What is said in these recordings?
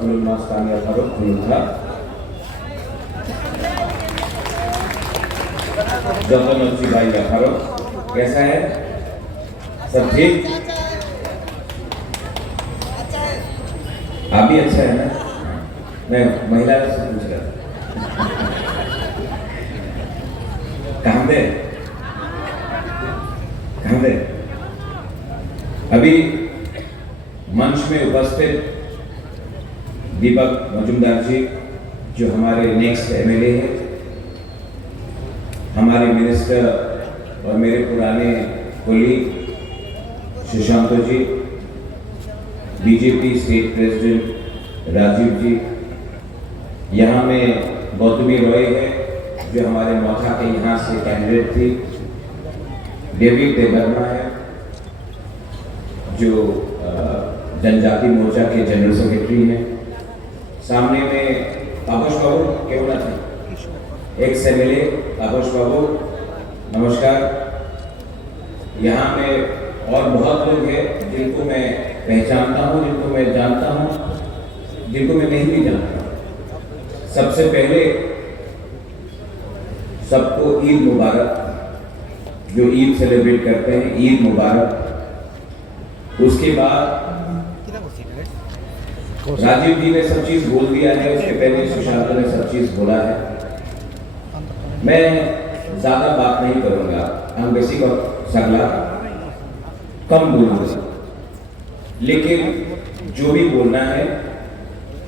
खुलुल मास्तानिया फारूक खुलुल था जतन अच्छी भाई का फारूक कैसा है सब ठीक आप भी अच्छा है ना मैं महिला से पूछ रहा था कहाँ पे अभी मंच में उपस्थित दीपक मजुमदार जी जो हमारे नेक्स्ट एमएलए हैं, हमारे मिनिस्टर और मेरे पुराने कोलीग सुशांत जी, बीजेपी स्टेट प्रेसिडेंट राजीव जी, यहाँ में गौतमी रॉय है जो हमारे मौथा के यहाँ से कैंडिडेट थी, डेविड देवर्मा है जो जनजाति मोर्चा के जनरल सेक्रेटरी हैं, सामने में तापस बाबू केवल थे एक्स एमएलए तापस बाबू नमस्कार। यहाँ में और बहुत लोग हैं जिनको मैं पहचानता हूँ, जिनको मैं जानता हूँ, जिनको मैं नहीं भी जानता। सबसे पहले सबको ईद मुबारक, जो ईद सेलिब्रेट करते हैं ईद मुबारक। उसके बाद राजीव जी ने सब चीज बोल दिया है, उसके पहले सुशांत ने सब चीज बोला है, मैं ज्यादा बात नहीं करूंगा, हम बेसिक और सगला कम बोलूंगा, लेकिन जो भी बोलना है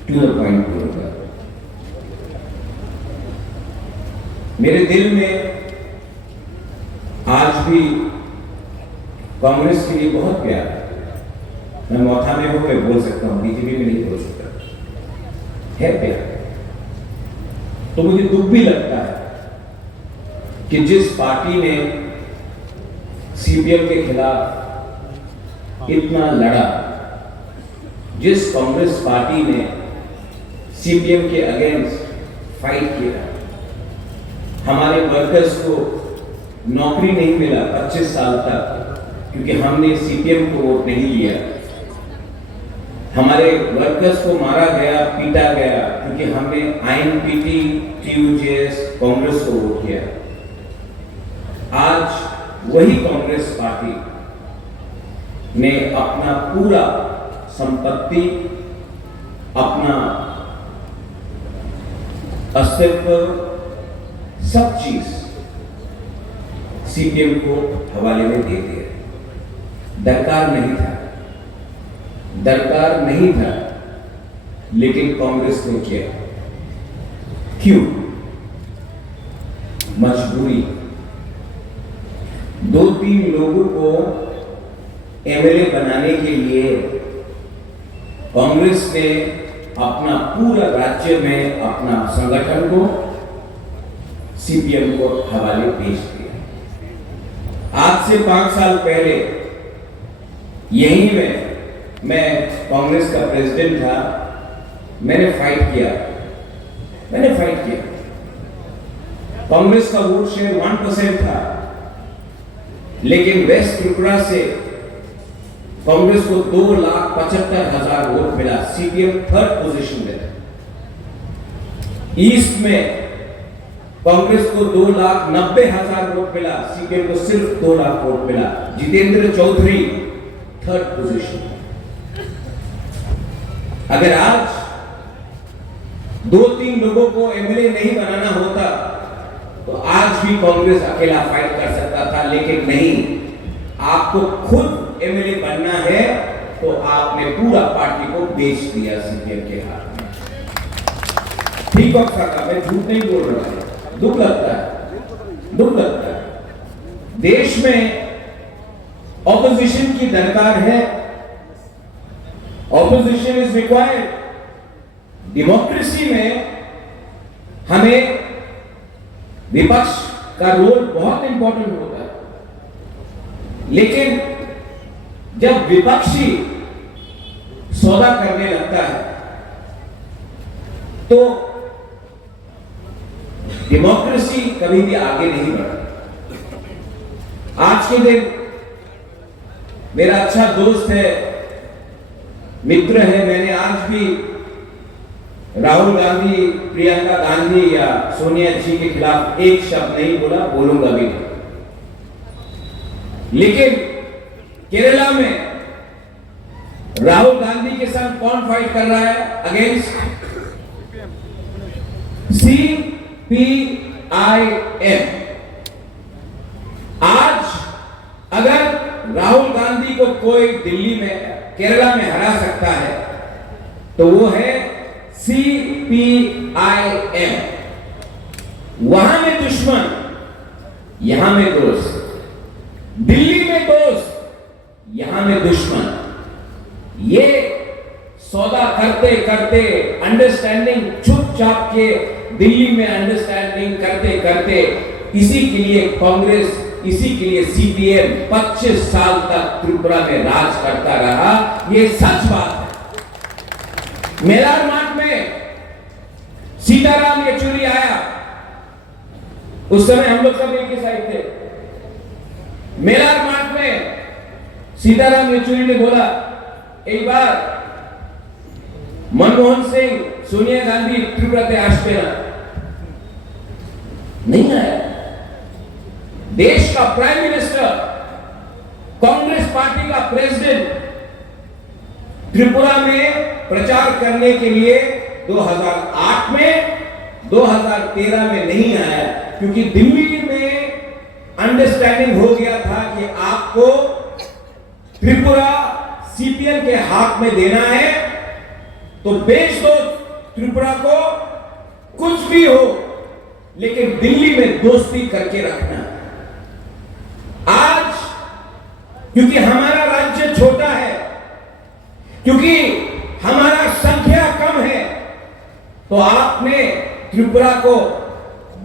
टू द पॉइंट बोलूंगा। मेरे दिल में आज भी कांग्रेस के लिए बहुत प्यार है। मैं मौथा में हूं, मैं बोल सकता हूं, बीजेपी में नहीं बोल सकता, है प्यार। तो मुझे दुख भी लगता है कि जिस पार्टी ने सीपीएम के खिलाफ इतना लड़ा, जिस कांग्रेस पार्टी ने सीपीएम के अगेंस्ट फाइट किया, हमारे वर्कर्स को नौकरी नहीं मिला 25 साल तक क्योंकि हमने सीपीएम को वोट नहीं दिया, हमारे वर्कर्स को मारा गया, पीटा गया क्योंकि हमने आईएनपीटी, टीयूजेएस, कांग्रेस को वोट किया। आज वही कांग्रेस पार्टी ने अपना पूरा संपत्ति, अपना अस्तित्व, सब चीज सीपीएम को हवाले में दे दिया। दरकार नहीं था, लेकिन कांग्रेस ने किया। क्यों? मजबूरी। 2-3 लोगों को एमएलए बनाने के लिए कांग्रेस ने अपना पूरा राज्य में अपना संगठन को सीपीएम को हवाले पेश किया। आज से 5 साल पहले यहीं में मैं कांग्रेस का प्रेसिडेंट था, मैंने फाइट किया। कांग्रेस का वोट शेयर 1% था, लेकिन वेस्ट त्रिपुरा से कांग्रेस को 2,75,000 वोट मिला, सीपीएम 3rd पोजीशन में था। ईस्ट में कांग्रेस को 2,90,000 वोट मिला, सीपीएम को सिर्फ 2 लाख वोट मिला। Jitendra Chaudhary 3rd position. अगर आज 2-3 लोगों को एमएलए नहीं बनाना होता तो आज भी कांग्रेस अकेला फाइट कर सकता था, लेकिन नहीं। आपको खुद एमएलए बनना है तो आपने पूरा पार्टी को बेच दिया सीपीएम के हाथ में। ठीक वक्त था, मैं झूठ नहीं बोल रहा, दुख लगता है। देश में ऑपोजिशन की दरकार है, ऑपोजिशन इज रिक्वायर्ड। डेमोक्रेसी में हमें विपक्ष का रोल बहुत इंपॉर्टेंट होता है, लेकिन जब विपक्षी सौदा करने लगता है तो डेमोक्रेसी कभी भी आगे नहीं बढ़ती। आज के दिन मेरा अच्छा दोस्त है, मित्र है, मैंने आज भी राहुल गांधी, प्रियंका गांधी या सोनिया जी के खिलाफ एक शब्द नहीं बोला, बोलूंगा भी नहीं। लेकिन केरला में राहुल गांधी के साथ कौन फाइट कर रहा है? Against CPIM। आज अगर राहुल गांधी को कोई दिल्ली में, केरला में हरा सकता है तो वो है CPIM। वहां में दुश्मन, यहां में दोस्त। दिल्ली में दोस्त, यहां में दुश्मन। ये सौदा करते करते अंडरस्टैंडिंग, चुपचाप के दिल्ली में अंडरस्टैंडिंग करते करते, इसी के लिए कांग्रेस, इसी के लिए CPM 25 साल तक त्रिपुरा में राज करता रहा। ये सच बात है। मेलार मार्ट में सीताराम येचुरी आया, उस समय हम लोग सब एक ही साइड थे। मेलार मार्ट में सीताराम येचुरी ने बोला, एक बार मनमोहन सिंह, सोनिया गांधी त्रिपुरा से आसते ना, नहीं आया। देश का प्राइम मिनिस्टर, कांग्रेस पार्टी का प्रेसिडेंट त्रिपुरा में प्रचार करने के लिए 2008 में, 2013 में नहीं आया, क्योंकि दिल्ली में अंडरस्टैंडिंग हो गया था कि आपको त्रिपुरा CPM के हाथ में देना है तो बेच दो त्रिपुरा को, कुछ भी हो, लेकिन दिल्ली में दोस्ती करके रखना। आज क्योंकि हमारा राज्य छोटा है, क्योंकि हमारा संख्या कम है, तो आपने त्रिपुरा को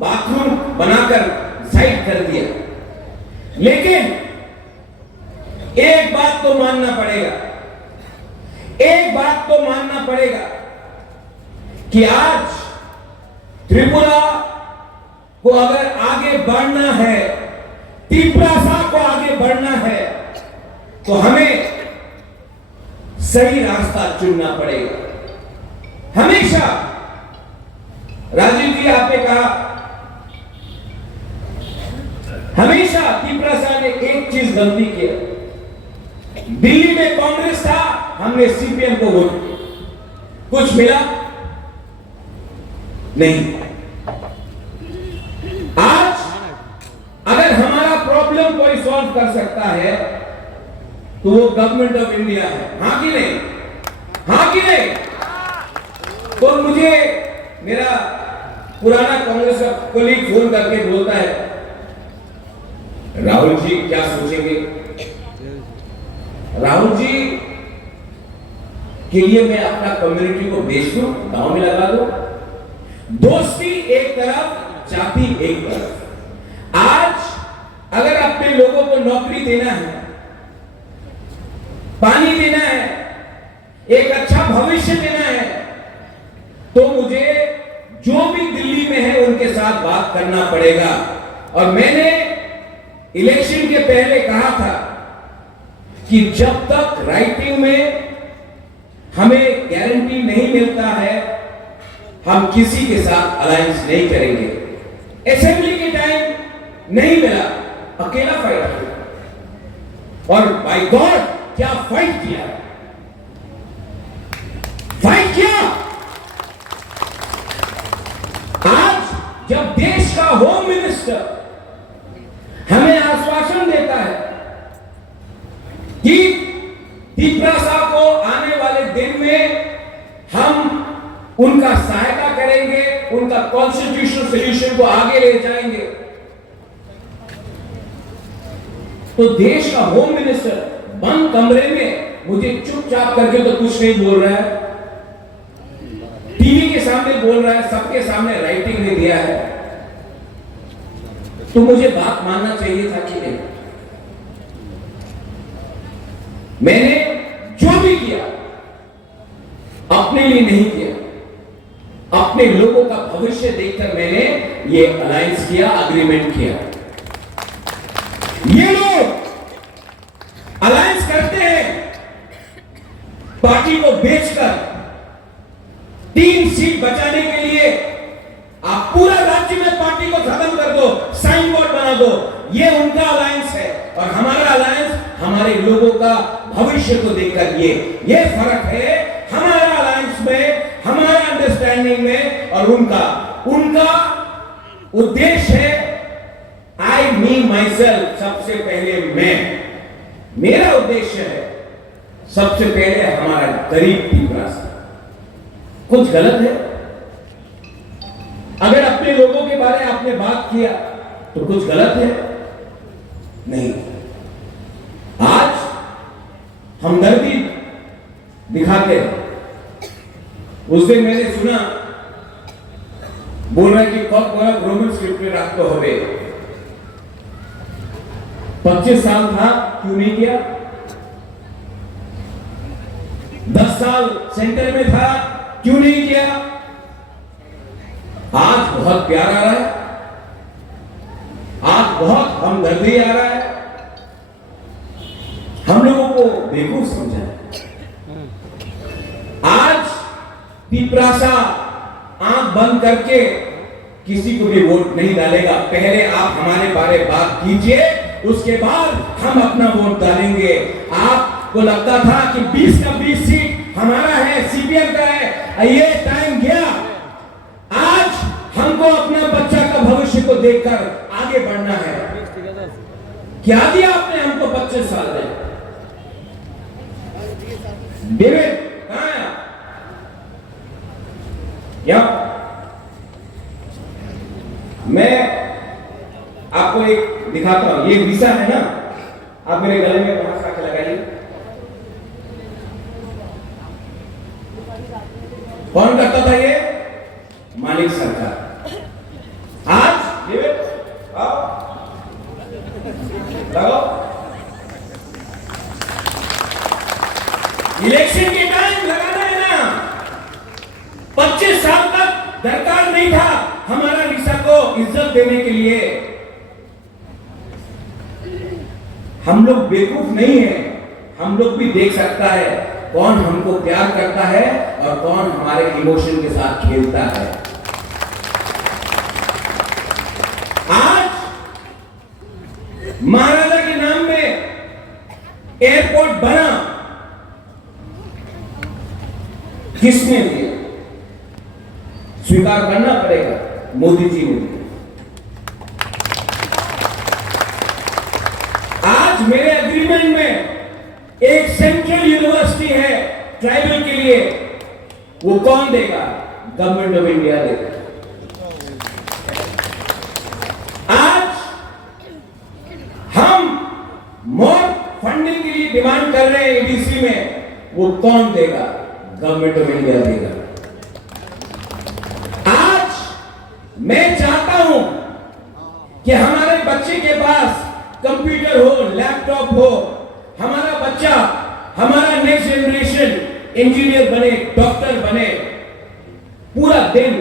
बाथरूम बनाकर साइड कर दिया। लेकिन एक बात तो मानना पड़ेगा, एक बात तो मानना पड़ेगा कि आज त्रिपुरा को अगर आगे बढ़ना है, त्रिपुरा को आगे बढ़ना है, तो हमें सही रास्ता चुनना पड़ेगा। हमेशा राजीव जी आपने कहा, हमेशा त्रिपुरा ने एक चीज गलती किया। दिल्ली में कांग्रेस था, हमने CPM को वोट किया, कुछ मिला नहीं। आज अगर हमारा प्रॉब्लम कोई सॉल्व कर सकता है तो वो गवर्नमेंट ऑफ इंडिया है। हां कि नहीं? हां कि नहीं? तो मुझे मेरा पुराना कांग्रेस का कोलीग फोन करके बोलता है, राहुल जी क्या सोचेंगे? राहुल जी के लिए मैं अपना कम्युनिटी को बेच दूं, गांव में लगा दूं? दोस्ती एक तरफ, जाति एक तरफ। आज अगर अपने लोगों को नौकरी देना है, पानी देना है, एक अच्छा भविष्य देना है, तो मुझे जो भी दिल्ली में है उनके साथ बात करना पड़ेगा। और मैंने इलेक्शन के पहले कहा था कि जब तक राइटिंग में हमें गारंटी नहीं मिलता है, हम किसी के साथ अलायंस नहीं करेंगे। असेंबली के टाइम नहीं मिला, अकेला फाइट किया, और बाय गॉड क्या फाइट किया, फाइट किया। आज जब देश का होम मिनिस्टर हमें आश्वासन देता है कि त्रिपुरा को आने वाले दिन में हम उनका सहायता करेंगे, उनका कॉन्स्टिट्यूशनल सॉल्यूशन को आगे ले जाएंगे, तो देश का होम मिनिस्टर बंद कमरे में मुझे चुपचाप करके तो कुछ नहीं बोल रहा है, टीवी के सामने बोल रहा है, सबके सामने राइटिंग में दिया है, तो मुझे बात मानना चाहिए था कि नहीं। मैंने जो भी किया अपने लिए नहीं किया, अपने लोगों का भविष्य देखकर मैंने ये अलायंस किया, अग्रीमेंट किया। ये लोग अलायंस करते हैं पार्टी को बेचकर, 3 सीट बचाने के लिए आप पूरा राज्य में पार्टी को खत्म कर दो, साइन बोर्ड बना दो। ये उनका अलायंस है और हमारा अलायंस हमारे लोगों का भविष्य को देखकर ये फर्क है हमारा अलायंस में, हमारा अंडरस्टैंडिंग में और उनका उद्देश्य है आई मी माई सेल्फ। सबसे पहले मेरा उद्देश्य है सबसे पहले हमारा गरीब तीसरा। कुछ गलत है? अगर अपने लोगों के बारे में आपने बात किया तो कुछ गलत है? नहीं। आज हमदर्दी दिखाते हैं। उस दिन मैंने सुना बोल रहा है कि रोमन स्क्रिप्चर आपको हो 25 साल था, क्यों नहीं किया? 10 साल सेंटर में था, क्यों नहीं किया? आज बहुत प्यार आ रहा है, आज बहुत हमदर्दी आ रहा है। हम लोगों को बेवकूफ समझा है। आज पिपरासा आंख बंद करके किसी को भी वोट नहीं डालेगा। पहले आप हमारे बारे बात कीजिए, उसके बाद हम अपना वोट डालेंगे। आपको लगता था कि 20 का 20 सीट हमारा है, सीपीएम का है, ये टाइम गया। आज हमको अपना बच्चा का भविष्य को देखकर आगे बढ़ना है। क्या दिया आपने हमको 25 साल में? डेविड कहां है? या मैं आपको एक दिखाता हूं, ये वीसा है ना, आप मेरे गले में वहां से आके लगाइए। कौन करता था ये? मालिक सरकार। आज डेविड आओ लगाओ। इलेक्शन के टाइम लगाना है ना। 25 साल तक दरकार नहीं था हमारा वीसा को इज्जत देने के लिए। हम लोग बेवकूफ नहीं है, हम लोग भी देख सकता है कौन हमको प्यार करता है और कौन हमारे इमोशन के साथ खेलता है। आज महाराजा के नाम में एयरपोर्ट बना, किसने दिया? स्वीकार करना पड़ेगा, मोदी जी ने दिया। आज मेरे एग्रीमेंट में एक सेंट्रल यूनिवर्सिटी है ट्राइबल के लिए, वो कौन देगा? गवर्नमेंट ऑफ इंडिया देगा। आज हम मोर फंडिंग के लिए डिमांड कर रहे हैं एडीसी में, वो कौन देगा? गवर्नमेंट ऑफ इंडिया देगा। आज मैं चाहता हूं कि हमारे बच्चे के पास कंप्यूटर हो, लैपटॉप हो, हमारा बच्चा, हमारा नेक्स्ट जनरेशन इंजीनियर बने, डॉक्टर बने। पूरा दिन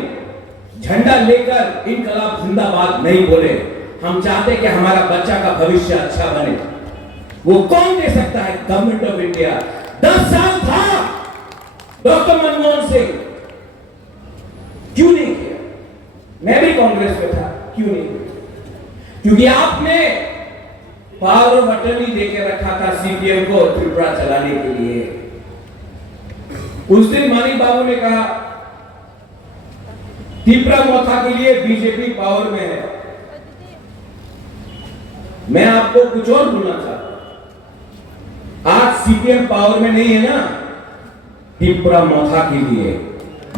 झंडा लेकर इनकलाब जिंदाबाद नहीं बोले। हम चाहते कि हमारा बच्चा का भविष्य अच्छा बने। वो कौन दे सकता है? Government of India. 10 साल था डॉक्टर मनमोहन सिंह, क्यों नहीं किया? मैं भी कांग्रेस में था, क्यों नहीं किया? क्योंकि आपने पावर ऑफ अटर्नी देके रखा था सीपीएम को त्रिपुरा चलाने के लिए। उस दिन मानिक बाबू ने कहा त्रिपुरा मोथा के लिए बीजेपी पावर में है। मैं आपको कुछ और बोलना चाहता हूं। आज सीपीएम पावर में नहीं है ना, त्रिपुरा मोथा के लिए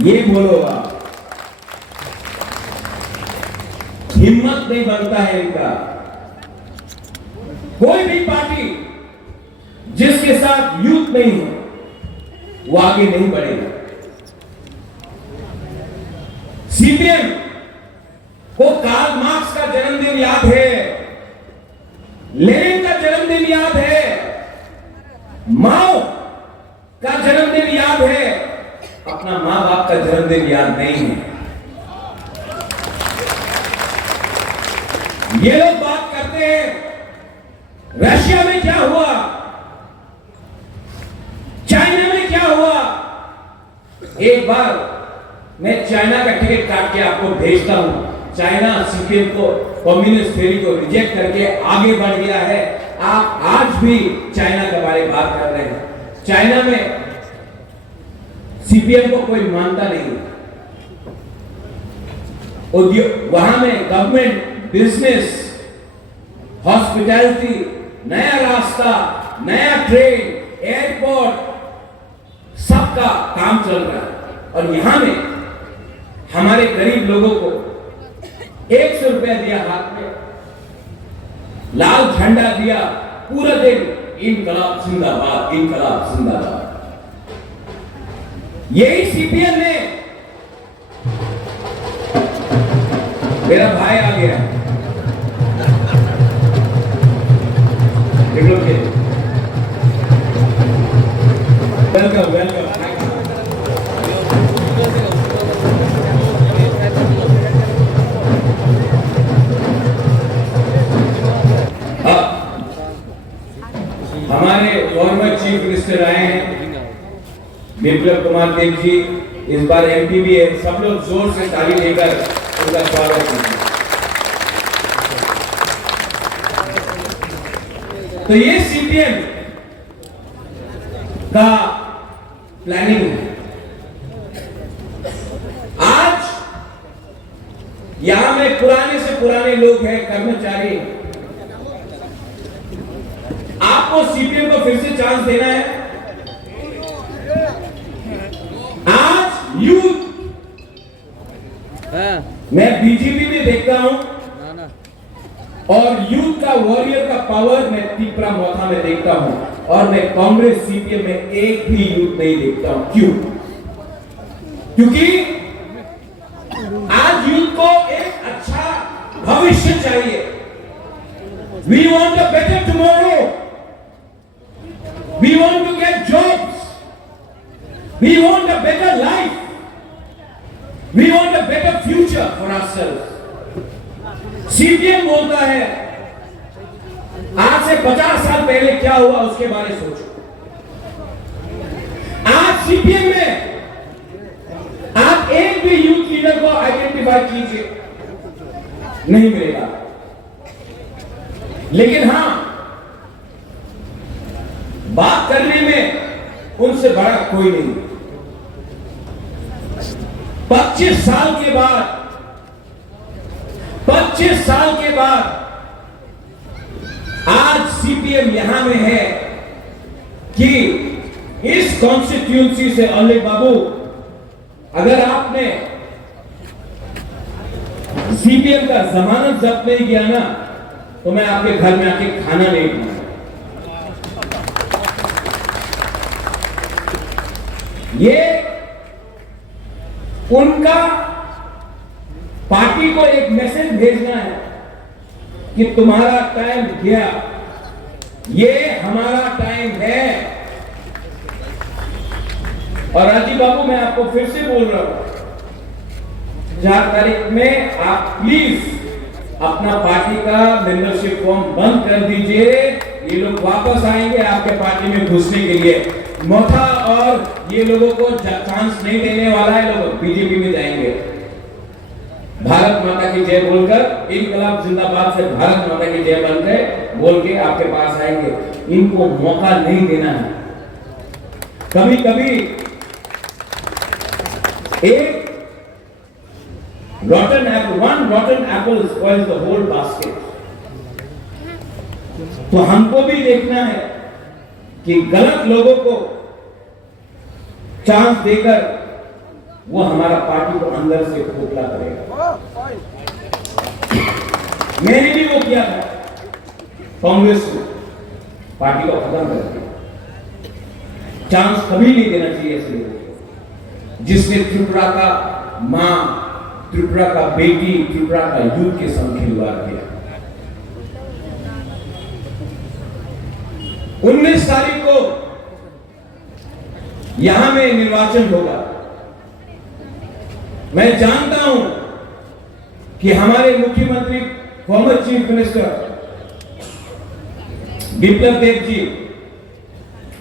ये बोलो आप। हिम्मत नहीं बनता है इनका। कोई भी पार्टी जिसके साथ यूथ नहीं हो वो आगे नहीं बढ़ेगा। सीपीएम को कार्ल मार्क्स का जन्मदिन याद है, लेनिन का जन्मदिन याद है, माओ का जन्मदिन याद है, अपना मां बाप का जन्मदिन याद नहीं है। ये लोग बात करते हैं रशिया में क्या हुआ, चाइना में क्या हुआ। एक बार मैं चाइना का टिकट काट के आपको भेजता हूं। चाइना सीपीएम को, कम्युनिस्ट थ्योरी को रिजेक्ट करके आगे बढ़ गया है। आप आज भी चाइना के बारे में बात कर रहे हैं। चाइना में सीपीएम को कोई मानता नहीं। वहां में गवर्नमेंट, बिजनेस, हॉस्पिटैलिटी, नया रास्ता, नया ट्रेन, एयरपोर्ट, सबका काम चल रहा है। और यहां में हमारे गरीब लोगों को 100 रुपया दिया हाथ में, लाल झंडा दिया, पूरा दिन इनकलाब जिंदाबाद, इनकलाब जिंदाबाद। यही सीपीएम ने, मेरा भाई आ गया, वेलकम वेलकम। हमारे फॉर्मर चीफ मिनिस्टर आए हैं, बिप्लब कुमार देव जी, इस बार एमपी भी है। सब लोग जोर से ताली देकर उनका स्वागत कीजिए। तो ये सीपीएम का प्लानिंग है। आज यहां में पुराने से पुराने लोग हैं, कर्मचारी। आपको सीपीएम को फिर से चांस देना है। आज यूथ, मैं बीजेपी में देखता हूं और यूथ का वॉरियर का पावर मैं तीपरा मोथा में देखता हूं, और मैं कांग्रेस सीपीएम में एक भी यूथ नहीं देखता हूं। क्यों? क्योंकि आज यूथ को एक अच्छा भविष्य चाहिए। We want a better tomorrow, we want to get jobs, we want a better life, we want a better future for ourselves. CPM बोलता है आज से 50 साल पहले क्या हुआ उसके बारे में सोचो। आज सीपीएम में आप एक भी यूथ लीडर को आइडेंटिफाई कीजिए, नहीं मिलेगा। लेकिन हां, बात करने में उनसे बड़ा कोई नहीं। 25 साल के बाद, 25 साल के बाद आज सीपीएम यहां में है कि इस कॉन्स्टिट्यूंसी से अली बाबू, अगर आपने सीपीएम का जमानत जब्त नहीं किया ना, तो मैं आपके घर में आके खाना नहीं खाऊंगा। ये उनका पार्टी को एक मैसेज भेजना है कि तुम्हारा टाइम गया, ये हमारा टाइम है। और राजीव बाबू, मैं आपको फिर से बोल रहा हूं, 4 तारीख में आप प्लीज अपना पार्टी का मेंबरशिप फॉर्म बंद कर दीजिए। ये लोग वापस आएंगे आपके पार्टी में घुसने के लिए। मोथा और ये लोगों को चांस नहीं देने वाला है। लोग बीजेपी में जाएंगे। भारत माता की जय बोलकर, इनकलाब जिंदाबाद से भारत माता की जय बनकर बोल के आपके पास आएंगे। इनको मौका नहीं देना है। कभी कभी एक rotten apple, one rotten apple spoils the whole basket. तो हमको भी देखना है कि गलत लोगों को चांस देकर वो हमारा पार्टी को अंदर से खोखला करेगा। मैंने भी वो किया था, कांग्रेस को पार्टी को खत्म कर दिया। चांस कभी नहीं देना चाहिए ऐसे लोगों को, जिसने त्रिपुरा का मां, त्रिपुरा का बेटी, त्रिपुरा का यूथ के संग खिलवाड़ किया। 19 तारीख को यहां में निर्वाचन होगा। मैं जानता हूं कि हमारे मुख्यमंत्री, former chief minister Biplab Dev ji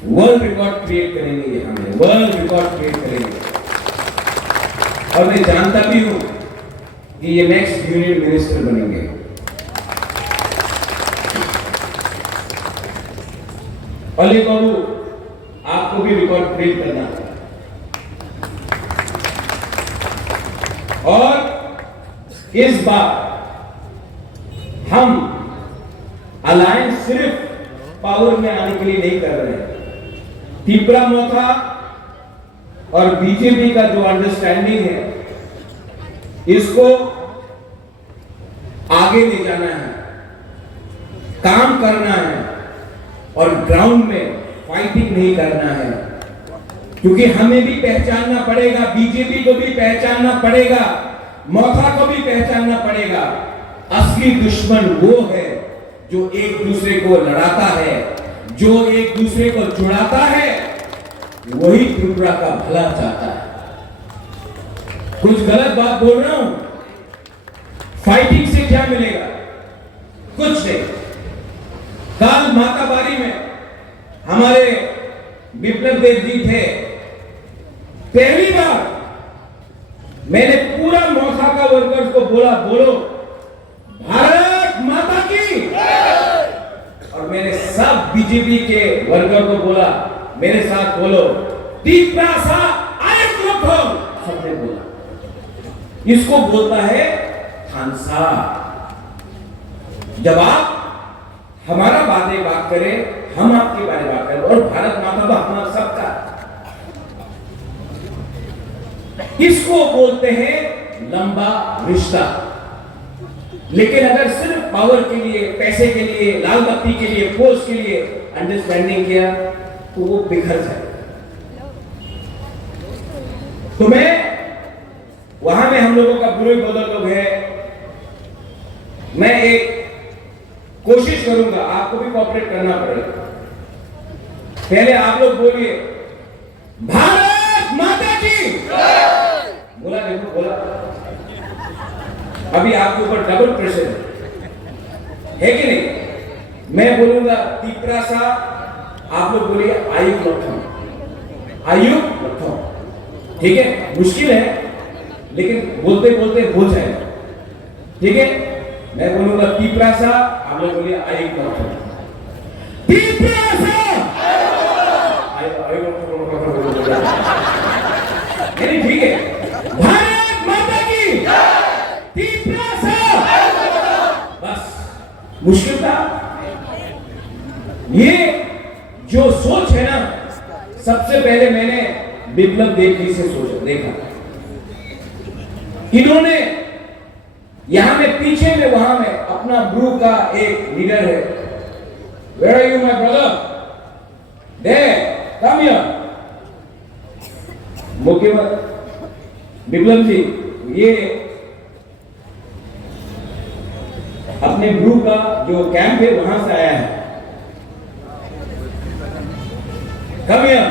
world record create करेंगे। यहां में वर्ल्ड रिकॉर्ड क्रिएट करेंगे। और मैं जानता भी हूं कि ये नेक्स्ट यूनियन मिनिस्टर बनेंगे। अली बाबू, आपको भी रिकॉर्ड ब्रेक करना है और इस बार हम अलायंस सिर्फ पावर में आने के लिए नहीं कर रहे हैं। तिपरा मोथा और बीजेपी का जो अंडरस्टैंडिंग है, इसको आगे ले जाना है, काम करना है और ग्राउंड में फाइटिंग नहीं करना है, क्योंकि हमें भी पहचानना पड़ेगा, बीजेपी को भी पहचानना पड़ेगा, मोथा को भी पहचानना पड़ेगा। असली दुश्मन वो है जो एक दूसरे को लड़ाता है, जो एक दूसरे को जुड़ाता है, वही त्रिपुरा का भला चाहता है। कुछ गलत बात बोल रहा हूं? फाइटिंग से क्या मिलेगा? कुछ नहीं। कल माताबारी में हमारे विप्लव देव जी थे। पहली बार मैंने पूरा मोथा का वर्कर्स को बोला, बोलो भारत माता की, और मैंने सब बीजेपी के वर्कर को बोला, मेरे साथ बोलो तिपरासा आयत, सबने बोला। इसको बोलता है खानसा। जब आप हमारा बात करें, हम आपके बारे में बात करें, और भारत माता तो हमारा सबका, इसको बोलते हैं लंबा रिश्ता। लेकिन अगर सिर्फ पावर के लिए, पैसे के लिए, लाल बत्ती के लिए, पोस्ट के लिए अंडरस्टैंडिंग किया तो वो बिखर जाए। तो मैं वहां में हम लोगों का बुरे बदल लोग है, मैं एक कोशिश करूंगा, आपको भी कोऑपरेट करना पड़ेगा। पहले आप लोग बोलिए भारत माता की, बोला देखो, बोला। अभी आपके ऊपर डबल प्रेशर है कि नहीं? मैं बोलूंगा तिपरासा, आप लोग बोलिए आयुक्त लखनऊ, आयुक्त लखनऊ। ठीक है, मुश्किल है लेकिन बोलते बोलते हो जाएगा। ठीक है, मैं बोलूंगा तिपरासा, आप लोग बोलिए आयुक्त लखनऊ। तिपरासा, नहीं ठीक है, भारत माता की, तिपरासा। बस मुश्किल था। ये जो सोच है ना, सबसे पहले मैंने विप्लव देव जी से सोचा, देखा इन्होंने यहां में पीछे में, वहां में अपना ब्रू का एक लीडर है। Where are you, my brother? There, come here. मुख्यमंत्री विप्लव जी, ये अपने ब्रू का जो कैंप है वहां से आया है। Come here.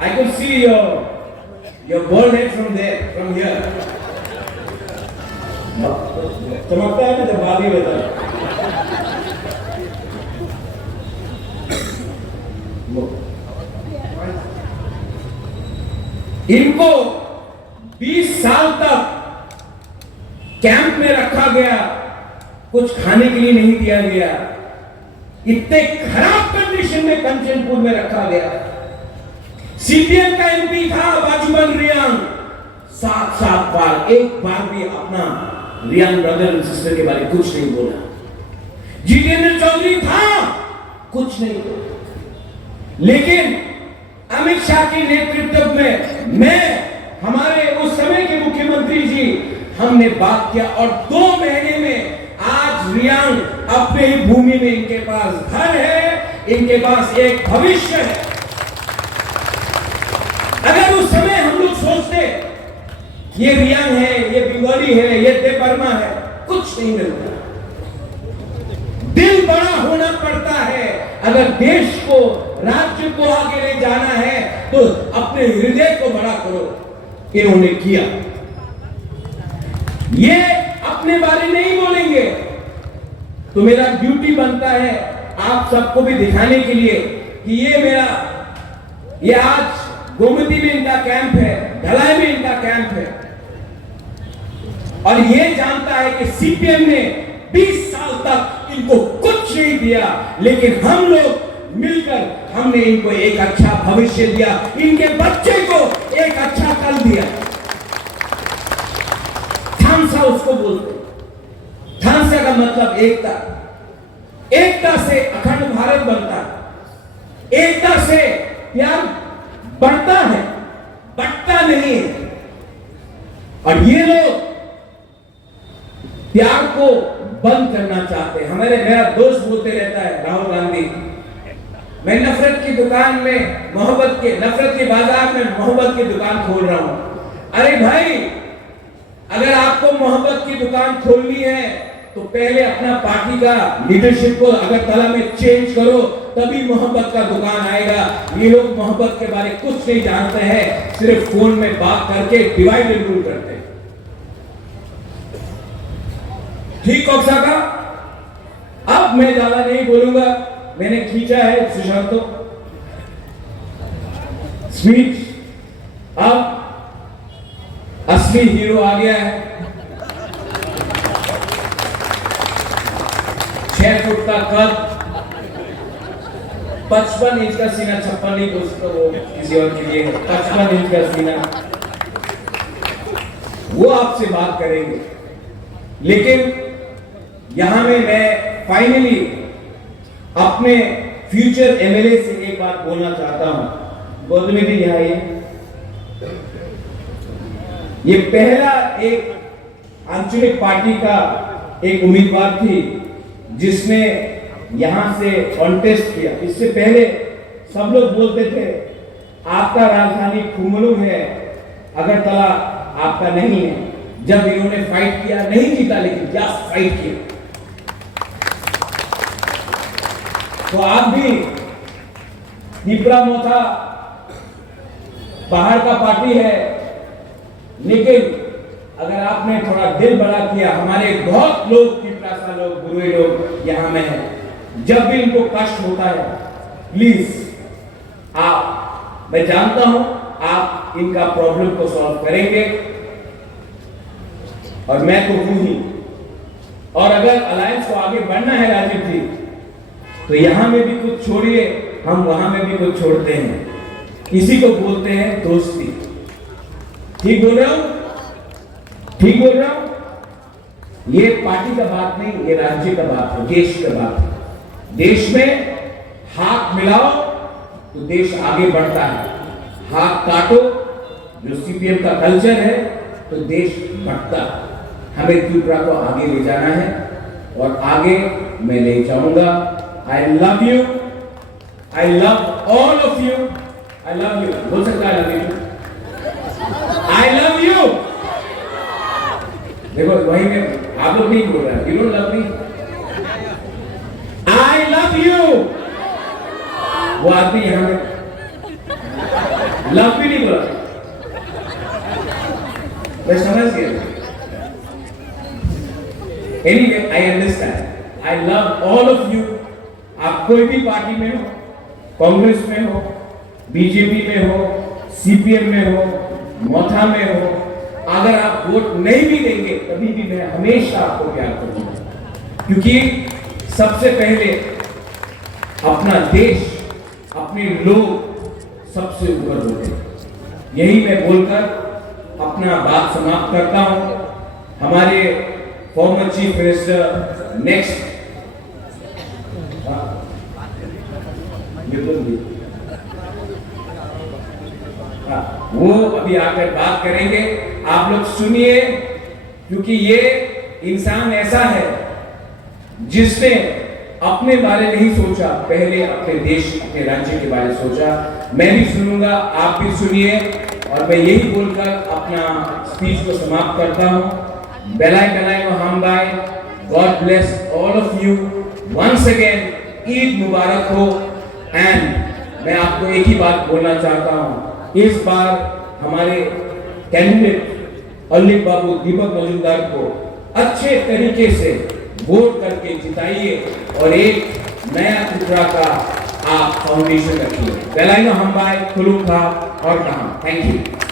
I could see your bald head from there, from here. चमकता है ना जब बादी रहता है। इनको 20 साल तक कैंप में रखा गया, कुछ खाने के लिए नहीं दिया गया, इतने खराब कंडीशन में कंचनपुर में रखा गया। सीपीएम का एमपी था बाजूबन रियांग, 7 बार, एक बार भी अपना रियांग ब्रदर एंड सिस्टर के बारे में कुछ नहीं बोला। जितेंद्र चौधरी था, कुछ नहीं बोला। लेकिन अमित शाह के नेतृत्व में मैं, हमारे उस समय के मुख्यमंत्री जी, हमने बात किया और 2 महीने में आज रियांग अपने ही भूमि में, इनके पास घर है, इनके पास एक भविष्य है। अगर उस समय हम लोग सोचते ये रियांग है, ये बंगाली है, ये देपरमा है, कुछ नहीं मिलता। दिल बड़ा होना पड़ता है। अगर देश को, राज्य को आगे ले जाना है तो अपने हृदय को बड़ा करो। इन्होंने किया। ये अपने बारे नहीं बोलेंगे तो मेरा ड्यूटी बनता है आप सबको भी दिखाने के लिए कि ये आज गोमती में इनका कैंप है, ढलाई में इनका कैंप है। और ये जानता है कि सीपीएम ने 20 साल तक इनको कुछ नहीं दिया, लेकिन हम लोग मिलकर हमने इनको एक अच्छा भविष्य दिया, इनके बच्चे को एक अच्छा कल दिया। थांसा उसको बोलते। थांसा का मतलब एकता। एकता से अखंड भारत बनता है, एकता से प्यार बढ़ता है, बंटता नहीं है। और ये लोग प्यार को बंद करना चाहते हैं। मेरा दोस्त बोलते रहता है, राहुल गांधी, मैं नफरत की दुकान में नफरत के बाजार में मोहब्बत की दुकान खोल रहा हूं। अरे भाई, अगर आपको मोहब्बत की दुकान खोलनी है तो पहले अपना पार्टी का लीडरशिप को अगरतला में चेंज करो, तभी मोहब्बत का दुकान आएगा। ये लोग मोहब्बत के बारे में कुछ नहीं जानते हैं, सिर्फ फोन में बात करके डिवाइड एंड रूल करते हैं। ठीक कौशा का। अब मैं ज्यादा नहीं बोलूंगा, मैंने खींचा है सुशांत को स्पीच। अब असली हीरो आ गया है। 6 फुट का कद, 55 इंच का सीना, 56 नहीं दोस्तों, वो किसी और के लिए है। 55 इंच का सीना, वो आपसे बात करेंगे। लेकिन यहां में मैं फाइनली अपने फ्यूचर एमएलए से एक बात बोलना चाहता हूं। गौतमी जी यहाँ ये पहला एक आंचलिक पार्टी का एक उम्मीदवार थी जिसने यहां से कॉन्टेस्ट किया। इससे पहले सब लोग बोलते थे आपका राजधानी कुमलू है, अगरतला आपका नहीं है। जब इन्होंने फाइट किया, नहीं जीता, लेकिन क्या फाइट किया। तो आप भी दीपरा मोथा पहाड़ का पार्टी है, लेकिन अगर आपने थोड़ा दिल बड़ा किया, हमारे बहुत लोग दीपरासा लोग, गुरुए लोग यहां में हैं, जब भी इनको कष्ट होता है, प्लीज आप, मैं जानता हूं आप इनका प्रॉब्लम को सॉल्व करेंगे और मैं तो हूं ही। और अगर अलायंस को आगे बढ़ना है राजीव जी, तो यहां में भी कुछ छोड़िए, हम वहां में भी कुछ छोड़ते हैं। इसी को बोलते हैं दोस्ती। ठीक बोल रहा हूं? ठीक बोल रहा हूं? ये पार्टी का बात नहीं, ये राज्य का बात है, देश का बात है। देश में हाथ मिलाओ तो देश आगे बढ़ता है, हाथ काटो, जो सीपीएम का कल्चर है, तो देश बढ़ता है। हमें त्रिपुरा को आगे ले जाना है और आगे मैं ले जाऊंगा। I love you. I love all of you. I love you. बोल सकता है love you. I love you. देखो वही में आप लोग नहीं बोल रहे हैं। You don't love me. I love you. वो आदमी यहाँ में love भी नहीं बोला। मैं समझ गया। Anyway, I understand. I love all of you. आप कोई भी पार्टी में हो, कांग्रेस में हो, बीजेपी में हो, सीपीएम में हो, मोथा में हो, अगर आप वोट नहीं भी देंगे तभी भी मैं हमेशा आपको प्यार करूंगा, क्योंकि सबसे पहले अपना देश, अपने लोग सबसे ऊपर होते हैं। यही मैं बोलकर अपना बात समाप्त करता हूं। हमारे फॉर्मर चीफ मिनिस्टर नेक्स्ट वो अभी आकर बात करेंगे। आप लोग सुनिए, क्योंकि ये इंसान ऐसा है जिसने अपने बारे नहीं सोचा, पहले अपने देश, अपने राज्य के बारे सोचा। मैं भी सुनूंगा, आप भी सुनिए, और मैं यही बोलकर अपना स्पीच को समाप्त करता हूं। बेलाई बेलाई मोहम्बाई, God bless all of you once again, Eid मुबारक हो। एंड मैं आपको एक ही बात बोलना चाहता हूं, इस बार हमारे कैंडिडेट अल्लिक बाबू दीपक मजूमदार को अच्छे तरीके से वोट करके जिताइए और एक नया त्रिपुरा का आप फाउंडेशन रखिए। बेलाई मोहम्बाई, खुलूखा और कहा। Thank you.